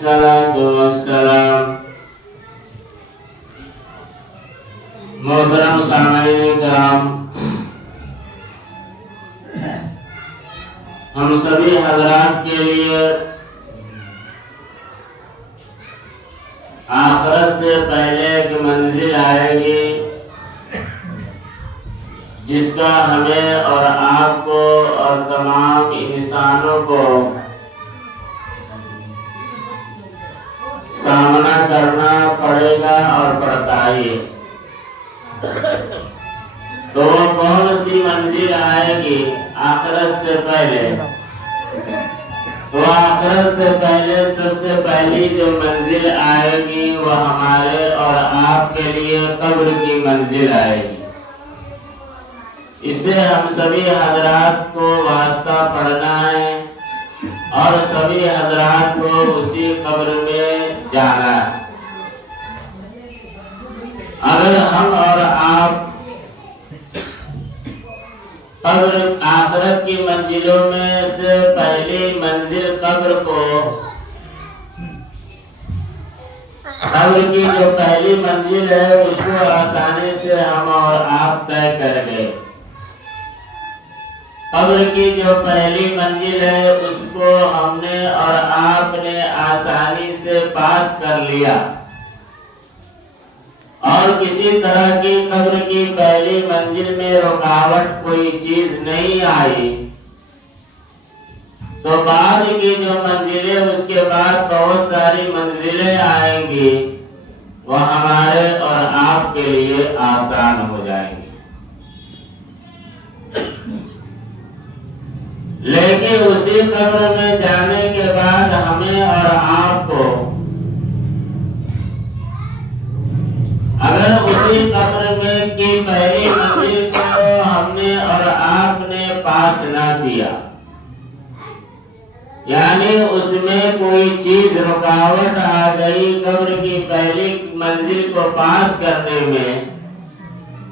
والسلام محترم سامعین کرام، ہم سبھی حضرات کے لیے آخرت سے پہلے ایک منزل آئے گی جس کا ہمیں اور آپ کو اور تمام انسانوں کو سامنا کرنا پڑے گا اور پڑتا ہی۔ تو وہ کون سی منزل آئے گی آخرت سے پہلے؟ تو آخرت سے پہلے سب سے پہلی جو منزل آئے گی وہ ہمارے اور آپ کے لیے قبر کی منزل آئے گی۔ اس سے ہم سبھی حضرات کو واسطہ پڑھنا ہے اور سبھی حضرات کو اسی قبر میں جانا ہے۔ اگر ہم اور آپ قبر آخرت کی منزلوں میں سے پہلی منزل قبر کی جو پہلی منزل ہے اس کو آسانی سے ہم اور آپ طے کر گئے۔ قبر کی جو پہلی منزل ہے اس کو ہم نے اور آپ نے آسانی سے پاس کر لیا، اور کسی طرح کی قبر کی پہلی منزل میں رکاوٹ کوئی چیز نہیں آئی، تو بعد کی جو منزلیں اس کے بعد بہت ساری منزلیں آئیں گی وہ ہمارے اور آپ کے لیے آسان ہو جائیں گی۔ لیکن اسی قبر میں جانے کے بعد ہمیں اور آپ کو اگر اسی قبر میں کی پہلی منزل کو ہم نے اور آپ نے پاس نہ کیا، یعنی اس میں کوئی چیز رکاوٹ آ گئی قبر کی پہلی منزل کو پاس کرنے میں،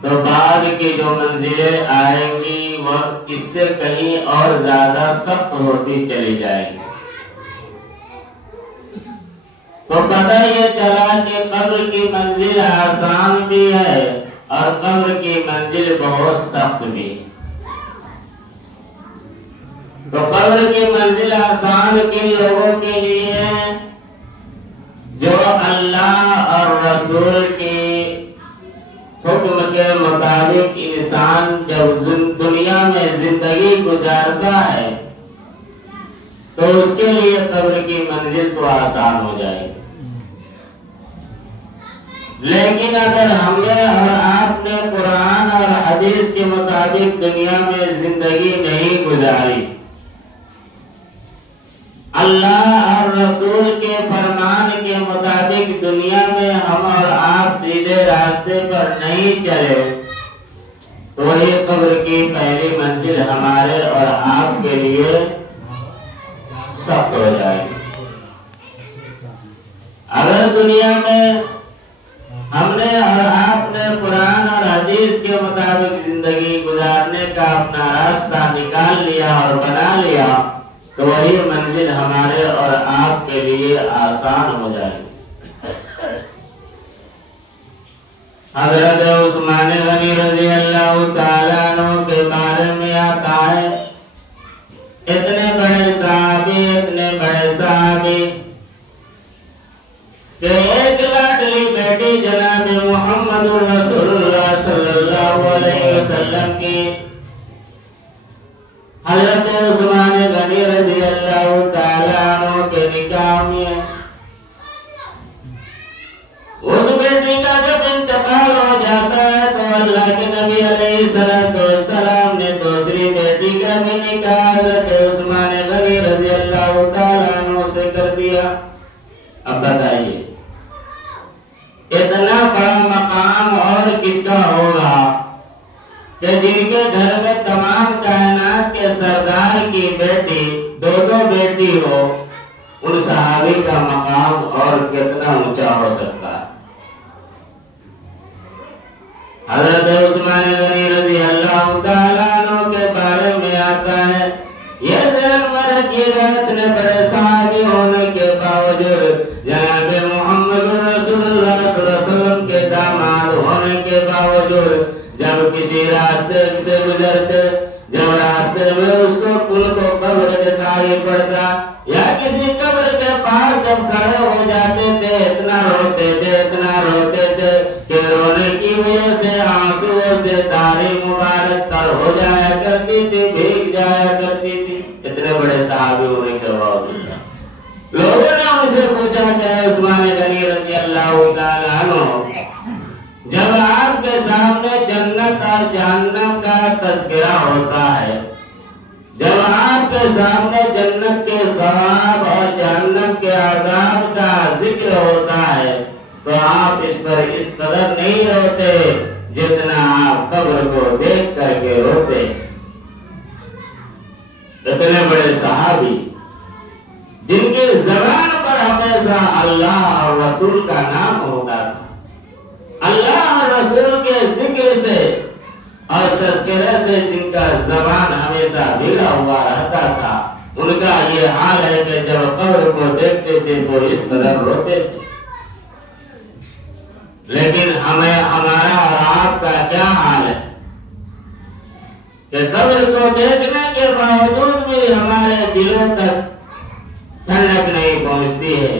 تو بعد کی جو منزلیں آئیں گی وہ اس سے کہیں اور زیادہ سخت ہوتی چلی جائیں گی۔ تو پتہ یہ چلا کہ قبر کی منزل آسان بھی ہے اور قبر کی منزل بہت سخت بھی۔ تو قبر کی منزل آسان کن لوگوں کے لیے ہے؟ جو اللہ اور رسول کی حکم کے مطابق انسان جب دنیا میں زندگی گزارتا ہے تو اس کے لیے قبر کی منزل تو آسان ہو جائے گی۔ لیکن اگر ہم نے اور آپ نے قرآن اور حدیث کے مطابق دنیا میں زندگی نہیں گزاری، اللہ اور رسول کے فرمان کے مطابق دنیا میں ہم اور آپ سیدھے راستے پر نہیں چلے، تو یہ قبر کی پہلی منزل ہمارے اور آپ کے لیے سخت ہو جائے گی۔ اگر دنیا میں ہم نے اور آپ نے قرآن اور حدیث کے مطابق زندگی گزارنے کا اپنا راستہ نکال لیا اور بنا لیا، تو وہی منزل ہمارے اور آپ کے لیے آسان ہو جائے گی۔ حضرت عثمان غنی رضی اللہ تعالیٰ عنہ کے بارے میں آتا ہے، اتنے بڑے صحابی کہ ایک لاڈلی بیٹی جناب محمد رسول اللہ صلی اللہ علیہ وسلم کی حضرت عثمان غنی رضی اللہ تعالیٰ عنہ کے نکاح میں اس بیٹی کا جب انتقال ہو جاتا ہے تو اللہ کے نبی علیہ السلام نے دوسری بیٹی کا بھی نکاح حضرت عثمان غنی رضی اللہ تعالیٰ عنہ سے کر دیا۔ اب بتائیے اتنا بڑا مقام اور کس کا ہوگا کہ جن کے گھر میں تمام کائنات کے سردار کی بیٹی دو بیٹی ہو، ان صحابی کا مقام اور کتنا اونچا ہو سکتا ہے۔ حضرت عثمان غنی رضی اللہ تعالیٰ عنہ کے بارے میں آتا ہے، یہ ذہن میں رکھیے گا اتنے بڑے صحابی ہونے کے باوجود جناب محمد رسول اللہ صلی اللہ علیہ وسلم کے داماد ہونے کے باوجود جب کسی راستے سے گزرتے، جب راستے میں اس کو ان کو قبر دکھائی پڑتا یا کسی قبر کے پاس جب کھڑے ہو جاتے تھے، اتنا روتے تھے کہ رونے کی وجہ سے آنسوؤں سے داڑھی مبارک تر ہو جایا کرتی تھی، بھیگ جایا کرتی تھی۔ اتنے بڑے صحابی ہونے کے باوجود لوگوں نے ان سے پوچھا کہ عثمان غنی رضی اللہ تعالیٰ عنہ، جب آپ کے سامنے جنت اور جہنم کا تذکرہ ہوتا ہے، جب آپ کے سامنے جنت کے ثواب اور جہنم کے عذاب کا ذکر ہوتا ہے، تو آپ اس پر اس قدر نہیں روتے جتنا آپ قبر کو دیکھ کر کے روتے۔ اتنے بڑے صحابی جن کی زبان پر ہمیشہ اللہ اور رسول کا نام ہوتا تھا، اللہ اور رسول کے ذکر سے اور تذکرے سے جن کا زبان ہمیشہ بھیگا ہوا رہتا تھا، ان کا یہ حال ہے کہ جب قبر کو دیکھتے تھے تو اس قدر روتے تھے۔ لیکن ہمارا اور آپ کا کیا حال ہے کہ قبر کو دیکھنے کے باوجود بھی ہمارے دلوں تک ٹھنڈک نہیں پہنچتی ہے،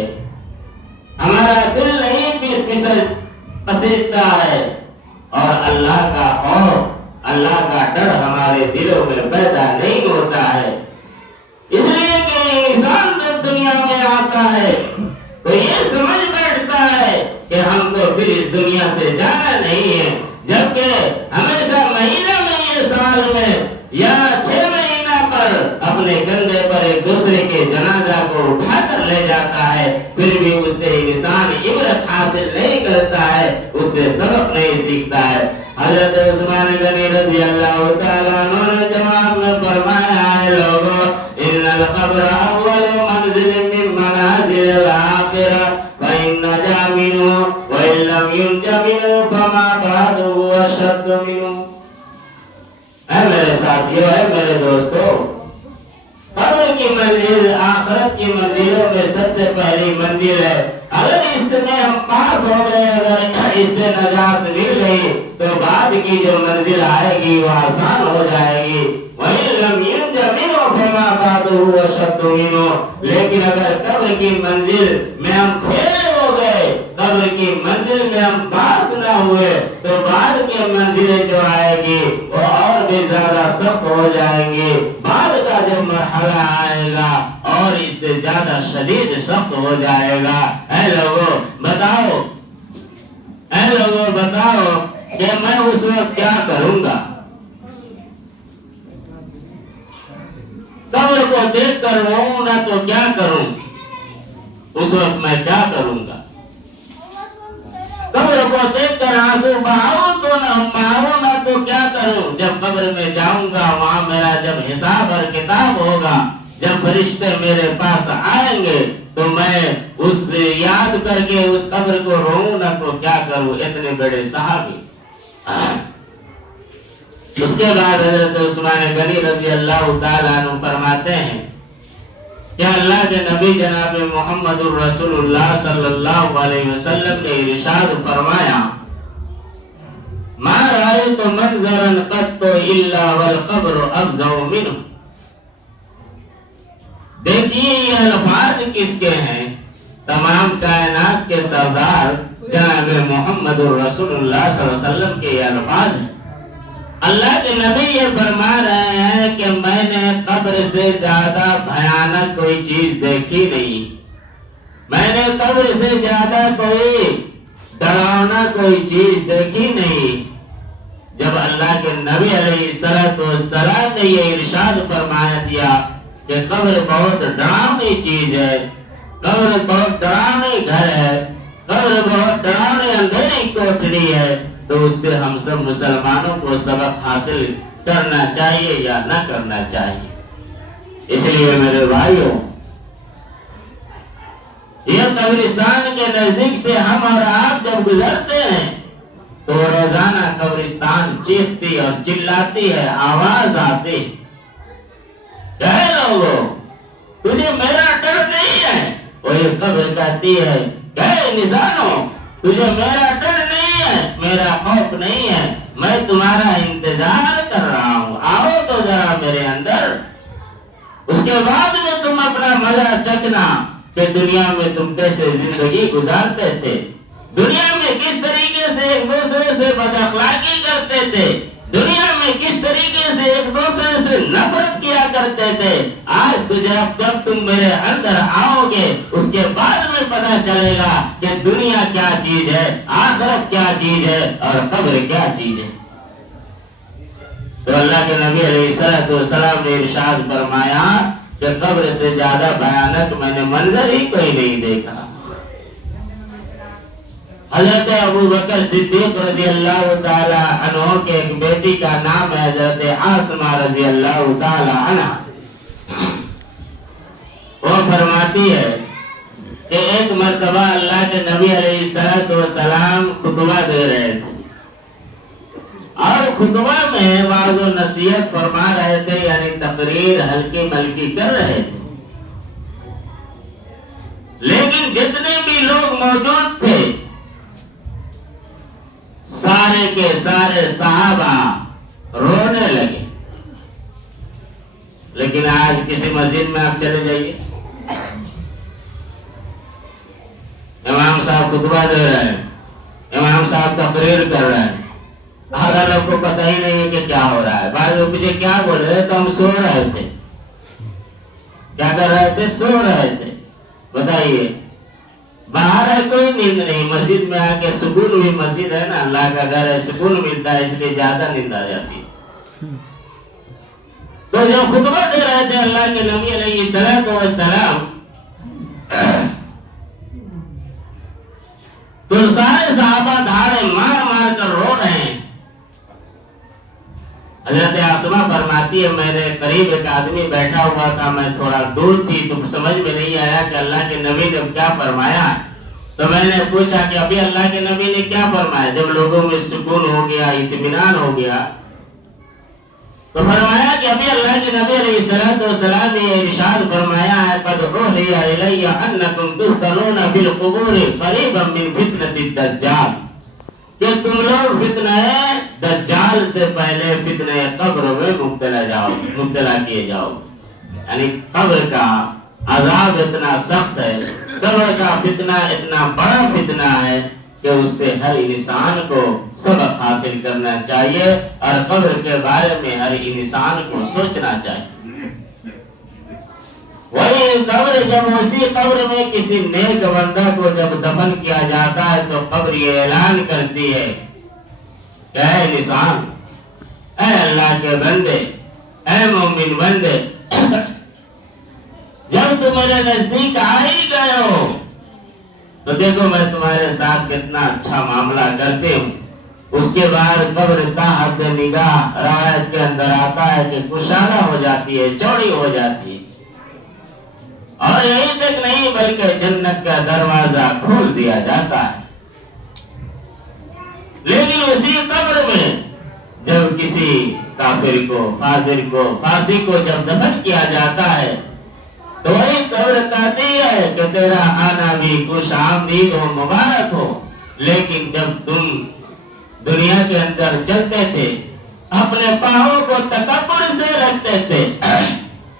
ہمارا دل نہیں پسیجتا ہے، اور اللہ کا خوف، اللہ کا ڈر ہمارے دلوں میں پیدا نہیں ہوتا ہے۔ اس لیے کہ انسان جب دنیا میں آتا ہے تو یہ سمجھ بیٹھتا ہے کہ ہم کو پھر اس دنیا سے جانا نہیں ہے، جبکہ ہمیشہ مہینہ میں یہ سال میں یا 6 مہینہ پر اپنے کندھے پر ایک دوسرے کے جنازہ کو اٹھا کر لے جاتا ہے، پھر بھی اس سے انسان عبرت حاصل نہیں کرتا ہے، اس سے سبق نہیں سیکھتا ہے۔ حضرت عثمان غنی رضی اللہ تعالیٰ عنہ نے جواب میں فرمایا ہے، لوگوں، ان القبر اول منزل من منازل الآخرہ فإن نجا منه وإن لم ينج منه فما بعده أشد منه۔ اے میرے ساتھیو، اے میرے دوستو، قبر کی منزل آخرت کی منزلوں میں سب سے پہلی منزل ہے۔ اگر اس میں ہم پاس ہو گئے، اگر اس سے نجات مل گئی تو بعد کی جو منزل آئے گی وہ آسان ہو جائے گی۔ وَإِن لَّمْ يُنْجَ مِنْهُ فَمَا بَعْدُهُ أَشَدُّ مِنْهُ۔ لیکن اگر قبر کی منزل میں ہم فیل ہو گئے، قبر کی منزل میں ہم پاس نہ ہوئے، تو بعد کی منزلیں جو آئے گی وہ اور بھی زیادہ سخت ہو جائیں گی۔ بعد کا جو مرحلہ آئے گا اور اس سے زیادہ شدید سخت ہو جائے گا۔ اے لوگوں بتاؤ کہ میں اس وقت کیا کروں گا؟ قبر کو دیکھ کر روؤں نہ تو کیا کروں؟ اس وقت میں کیا کروں گا؟ قبر کو دیکھ کر آنسو بہاؤں نہ تو کیا کروں؟ جب قبر میں جاؤں گا، وہاں میرا جب حساب اور کتاب ہوگا، جب فرشتے میرے پاس آئیں گے تو میں اس یاد کر کے اس قبر کو روؤں نہ تو کیا کروں۔ اتنے بڑے صحابی۔ اس کے بعد حضرت عثمان غنی رضی اللہ تعالیٰ عنہ فرماتے ہیں کہ اللہ کے نبی جناب محمد الرسول اللہ صلی اللہ علیہ وسلم نے ارشاد فرمایا، ما رأيت منظرا قط الا والقبر افظع منه۔ دیکھیے یہ الفاظ کس کے ہیں؟ تمام کائنات کے سردار جناب محمد الرسول اللہ صلی اللہ علیہ وسلم کے یہ الفاظ ہیں۔ اللہ کے نبی یہ فرما رہے ہیں کہ میں نے قبر سے زیادہ بھیانک کوئی چیز دیکھی نہیں، میں نے قبر سے زیادہ کوئی ڈراونا کوئی چیز دیکھی نہیں۔ جب اللہ کے نبی علیہ السلام نے یہ ارشاد فرمایا دیا کہ قبر بہت ڈراؤنی چیز ہے، قبر بہت ڈراؤنی گھر ہے، قبر بہت ڈراؤنی اندھیری کوٹھری ہے، تو اس سے ہم سب مسلمانوں کو سبق حاصل کرنا چاہیے یا نہ کرنا چاہیے۔ اس لیے میرے بھائیوں، یہ قبرستان کے نزدیک سے ہم اور آپ جب گزرتے ہیں تو روزانہ قبرستان چیختی اور چلاتی ہے، آواز آتی ہے، اے لوگوں، تجھے میرا ڈر نہیں ہے؟ وہی قبر کہتی ہے کہ اے انسانوں، تجھے میرا ڈر نہیں ہے، میرا خوف نہیں ہے، میں تمہارا انتظار کر رہا ہوں، آؤ تو ذرا میرے اندر، اس کے بعد میں تم اپنا مزہ چکھنا کہ دنیا میں تم کیسے زندگی گزارتے تھے، دنیا میں کس طریقے سے ایک دوسرے سے بد اخلاقی کرتے تھے، دنیا میں کس طریقے سے ایک دوسرے سے نفرت کیا کرتے تھے۔ آج تجھے اب جب تم میرے اندر آؤ گے اس کے بعد میں پتہ چلے گا کہ دنیا کیا چیز ہے، آخرت کیا چیز ہے اور قبر کیا چیز ہے۔ تو اللہ کے نبی علیہ السلام نے ارشاد فرمایا کہ قبر سے زیادہ بھیانک میں نے منظر ہی کوئی نہیں دیکھا۔ حضرت ابو بکر صدیق رضی اللہ تعالی عنہ کے ایک بیٹی کا نام ہے حضرت عاصمہ رضی اللہ تعالی عنہ۔ وہ فرماتی ہے کہ ایک مرتبہ اللہ کے نبی علیہ السلام خطبہ دے رہے تھے اور خطبہ میں واعظ و نصیحت فرما رہے تھے، یعنی تقریر ہلکی ملکی کر رہے تھے، لیکن جتنے بھی لوگ موجود تھے سارے کے سارے صحابہ رونے لگے۔ لیکن آج کسی مسجد میں آپ چلے جائیے، امام صاحب خطبہ دے رہے ہیں، امام صاحب تقریر کر رہے ہیں، ہر لوگ کو پتہ ہی نہیں ہے کہ کیا ہو رہا ہے۔ بعض لوگ مجھے کیا بول رہے تو ہم سو رہے تھے، کیا کر رہے تھے؟ سو رہے تھے۔ بتائیے، باہر ہے کوئی نیند نہیں، مسجد میں آ کے سکون بھی، مسجد ہے نا اللہ کا گھر ہے، سکون ملتا ہے، اس لیے زیادہ نیند آ جاتی ہے۔ تو جب خطبہ دے رہے تھے اللہ کے نبی علیہ السلام تو سارے صحابہ دھاڑے مار مار کر رو رہے ہیں۔ حضرت عاصمہ فرماتی ہے میرے قریب ایک آدمی بیٹھا ہوا تھا، میں تھوڑا دور تھی تو سمجھ میں نہیں آیا کہ اللہ کے نبی نے کیا فرمایا، تو میں نے پوچھا کہ ابھی اللہ کے نبی نے کیا فرمایا۔ جب لوگوں میں سکون ہو گیا، اطمینان ہو گیا، تو فرمایا کہ ابھی اللہ کے نبی علیہ السلام نے ارشاد فرمایا ہے قد اوحی الی انکم تفتنون فی القبور قریبا من فتنة الدجال، کہ تم لوگ فتنہ دجال سے پہلے فتنہ قبر میں مبتلا کیے جاؤ۔ یعنی قبر کا عذاب اتنا سخت ہے، قبر کا فتنہ اتنا بڑا فتنہ ہے کہ اس سے ہر انسان کو سبق حاصل کرنا چاہیے اور قبر کے بارے میں ہر انسان کو سوچنا چاہیے۔ وہی قبر، جب اسی قبر میں کسی نیک بندہ کو جب دفن کیا جاتا ہے تو قبر یہ اعلان کرتی ہے کہ اے انسان، اے اللہ کے بندے، اے مومن بندے، جب تم میرے نزدیک آ ہی گئے ہو تو دیکھو میں تمہارے ساتھ کتنا اچھا معاملہ کرتے ہوں۔ اس کے بعد قبر تحت نگاہ روایت کے اندر آتا ہے کہ کشادہ ہو جاتی ہے، چوڑی ہو جاتی ہے، اور یہیں تک نہیں بلکہ جنت کا دروازہ کھول دیا جاتا ہے۔ لیکن اسی قبر میں جب کسی کافر کو، فاجر کو، فاسق کو جب دفن کیا جاتا ہے تو وہی قبر کہتی ہے کہ تیرا آنا بھی خوش آمدید ہو، مبارک ہو، لیکن جب تم دنیا کے اندر چلتے تھے اپنے پاؤں کو تکبر سے رکھتے تھے،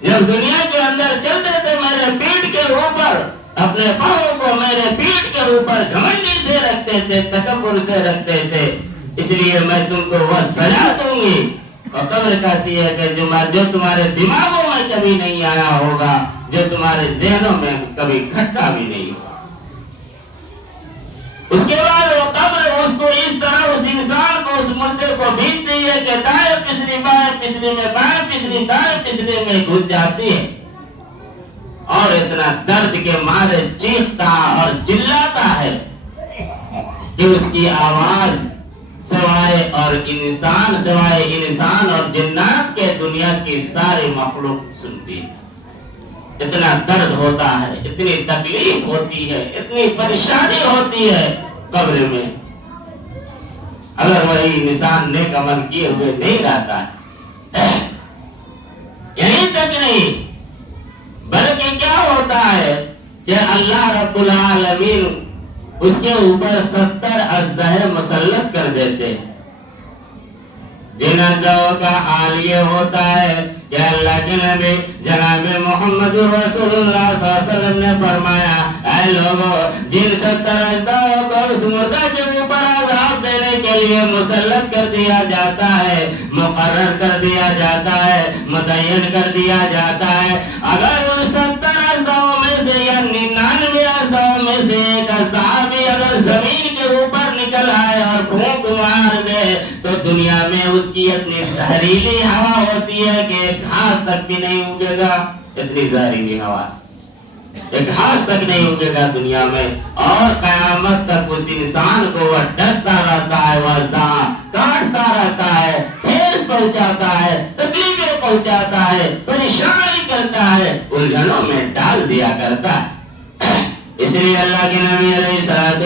جب دنیا کے اندر چلتے تھے میرے پیٹھ کے اوپر، اپنے پاؤں کو میرے پیٹھ کے اوپر گھمنڈی سے رکھتے تھے، تکبر سے رکھتے تھے، اس لیے میں تم کو وہ سزا دوں گی۔ اور قبر کہتی ہے کہ جو تمہارے دماغوں میں کبھی نہیں آیا ہوگا، جو تمہارے ذہنوں میں کبھی کھٹا بھی نہیں ہوگا۔ اس کے بعد وہ قبر اس کو اس طرح، اس انسان کو، اس مردے کو بھیجتی ہے کہ دائیں پسلی بائیں پسلی میں، بائیں پسلی دائیں پسلی میں گھس جاتی ہے، اور اتنا درد کے مارے چیختا اور چلاتا ہے کہ اس کی آواز سوائے انسان اور جنات کے دنیا کی ساری مخلوق سنتی ہے۔ اتنا درد ہوتا ہے، اتنی تکلیف ہوتی ہے، اتنی پریشانی ہوتی ہے قبر میں، اگر وہی انسان نیک عمل کیے ہوئے نہیں رہتا ہے۔ یہیں تک نہیں بلکہ کیا ہوتا ہے کہ اللہ رب العالمین اس کے اوپر 70 اژدہے مسلط کر دیتے ہیں. جن اژدہوں کا حال یہ ہوتا ہے کہ اللہ کے نبی جناب محمد رسول اللہ صلی اللہ علیہ وسلم نے فرمایا اے لوگوں جن 70 اژدہوں کو اس مردہ کے اوپر عذاب دینے کے لیے مسلط کر دیا جاتا ہے، مقرر کر دیا جاتا ہے، متعین کر دیا جاتا ہے، اگر ان 70 اژدہوں میں سے یا 99 اژدہوں میں سے ایک اژدہا بھی اگر زمین کے اوپر نکل آئے اور پھونک مار دے تو دنیا میں اس کی اتنی زہریلی ہوا ہوتی ہے کہ ایک گھاس تک بھی نہیں اگے گا. اتنی زہریلی ہوا ایک گھاس تک نہیں اگے گا دنیا میں، اور قیامت تک اس انسان کو وہ ڈستا رہتا ہے، وہ اژدہا کاٹتا رہتا ہے، ٹھیس پہنچاتا ہے، تکلیفیں پہنچاتا ہے، پریشانی کرتا ہے، الجھنوں میں ڈال دیا کرتا ہے. اس لیے اللہ کے نبی علیہ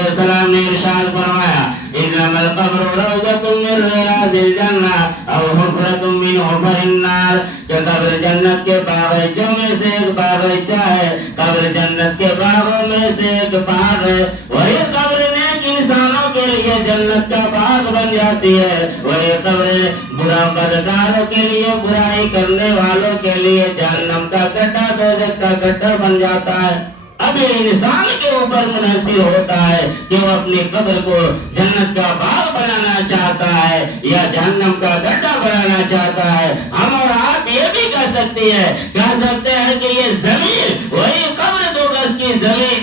السلام نے ارشاد فرمایا انما القبر روضۃ من ریاض الجنہ او حفرۃ من حفر النار، کہ قبر جنت کے باغیچوں میں سے ایک باغیچہ ہے، قبر جنت کے باغوں میں سے ایک باغ ہے. وہی قبر نیک انسانوں کے لیے جنت کا باغ بن جاتی ہے، وہی قبر برا بدکاروں کے لیے، برائی کرنے والوں کے لیے جہنم کا گڈھا، دوزخ کا گڈھا بن جاتا ہے. اب انسان کے اوپر منحصر ہوتا ہے کہ وہ اپنی قبر کو جنت کا باغ بنانا چاہتا ہے یا جہنم کا گڈھا بنانا چاہتا ہے. ہم اور آپ یہ بھی کہہ سکتے ہیں کہ یہ زمین وہی قبر 2 گز کی زمین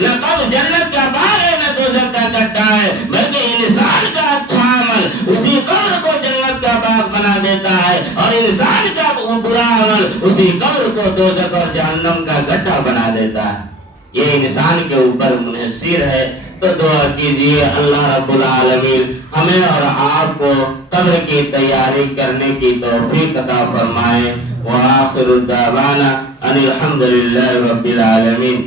نہ قبر جنت کا باغ ہے نہ دوزخ کا گڈھا ہے، بلکہ انسان کا اچھا عمل اسی قبر کو جنت کا باغ بنا دیتا ہے اور انسان کا برا عمل اسی قبر کو دوزخ اور جہنم کا گڈھا بنا دیتا ہے. یہ انسان کے اوپر منحصر ہے. تو دعا کیجئے اللہ رب العالمین ہمیں اور آپ کو قبر کی تیاری کرنے کی توفیق عطا فرمائے. وآخر الدعوانا ان الحمد للہ رب العالمین.